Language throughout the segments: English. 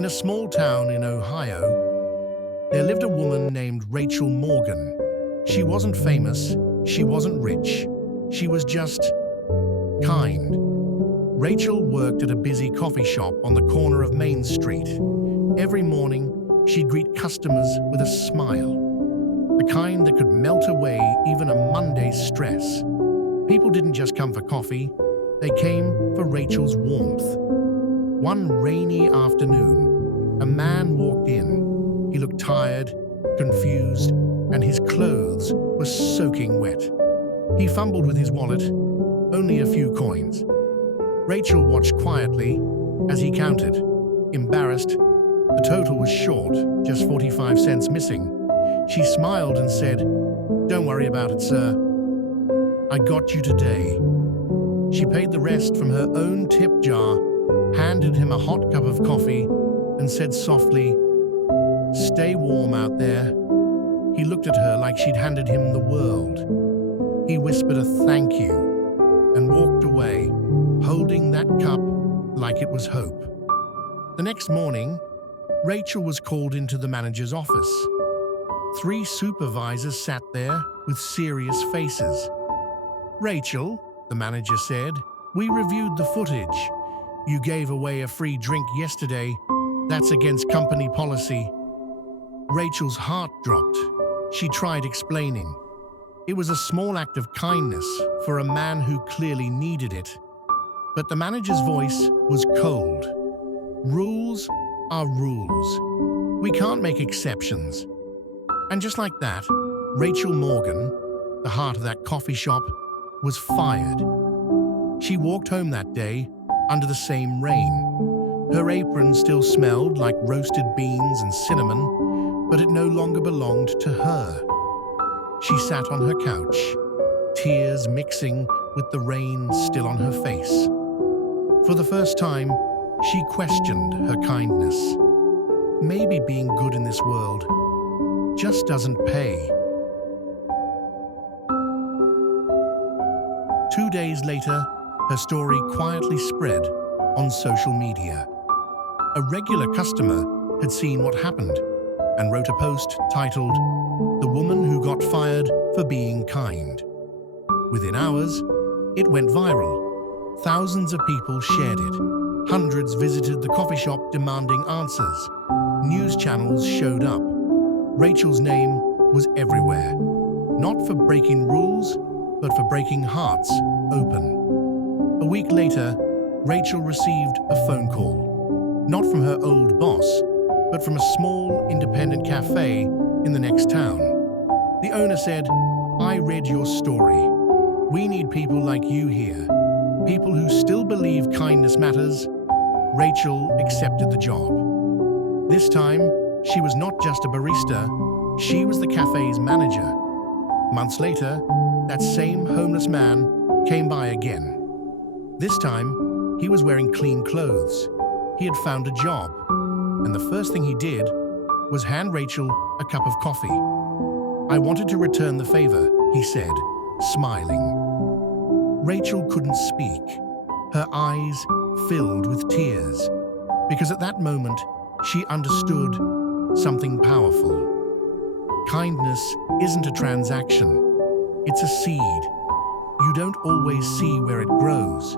In a small town in Ohio, there lived a woman named Rachel Morgan. She wasn't famous, she wasn't rich, she was just kind. Rachel worked at a busy coffee shop on the corner of Main Street. Every morning, she'd greet customers with a smile, the kind that could melt away even a Monday's stress. People didn't just come for coffee, they came for Rachel's warmth. One rainy afternoon, a man walked in. He looked tired, confused, and his clothes were soaking wet. He fumbled with his wallet, only a few coins. Rachel watched quietly as he counted. Embarrassed, the total was short, just 45 cents missing. She smiled and said, "Don't worry about it, sir. I got you today." She paid the rest from her own tip jar, handed him a hot cup of coffee, and said softly, "Stay warm out there." He looked at her like she'd handed him the world. He whispered a thank you and walked away, holding that cup like it was hope. The next morning, Rachel was called into the manager's office. 3 supervisors sat there with serious faces. "Rachel," the manager said, "we reviewed the footage. You gave away a free drink yesterday. That's against company policy." Rachel's heart dropped. She tried explaining. It was a small act of kindness for a man who clearly needed it. But the manager's voice was cold. Rules are rules. We can't make exceptions. And just like that, Rachel Morgan, the heart of that coffee shop, was fired. She walked home that day under the same rain. Her apron still smelled like roasted beans and cinnamon, but it no longer belonged to her. She sat on her couch, tears mixing with the rain still on her face. For the first time, she questioned her kindness. Maybe being good in this world just doesn't pay. 2 days later, her story quietly spread on social media. A regular customer had seen what happened and wrote a post titled, "The Woman Who Got Fired for Being Kind." Within hours, it went viral. Thousands of people shared it. Hundreds visited the coffee shop demanding answers. News channels showed up. Rachel's name was everywhere, not for breaking rules, but for breaking hearts open. A week later, Rachel received a phone call, not from her old boss, but from a small independent cafe in the next town. The owner said, "I read your story. We need people like you here, people who still believe kindness matters." Rachel accepted the job. This time, she was not just a barista, she was the cafe's manager. Months later, that same homeless man came by again. This time, he was wearing clean clothes. He had found a job, and the first thing he did was hand Rachel a cup of coffee. "I wanted to return the favor," he said, smiling. Rachel couldn't speak. Her eyes filled with tears, because at that moment, she understood something powerful. Kindness isn't a transaction. It's a seed. You don't always see where it grows,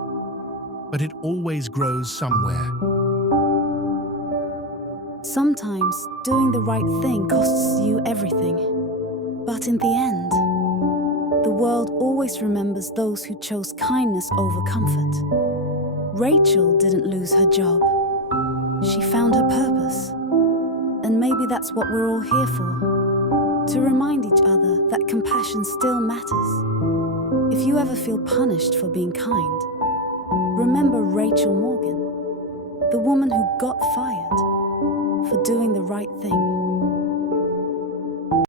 but it always grows somewhere. Sometimes doing the right thing costs you everything. But in the end, the world always remembers those who chose kindness over comfort. Rachel didn't lose her job. She found her purpose. And maybe that's what we're all here for. To remind each other that compassion still matters. If you ever feel punished for being kind, remember Rachel Morgan, the woman who got fired for doing the right thing.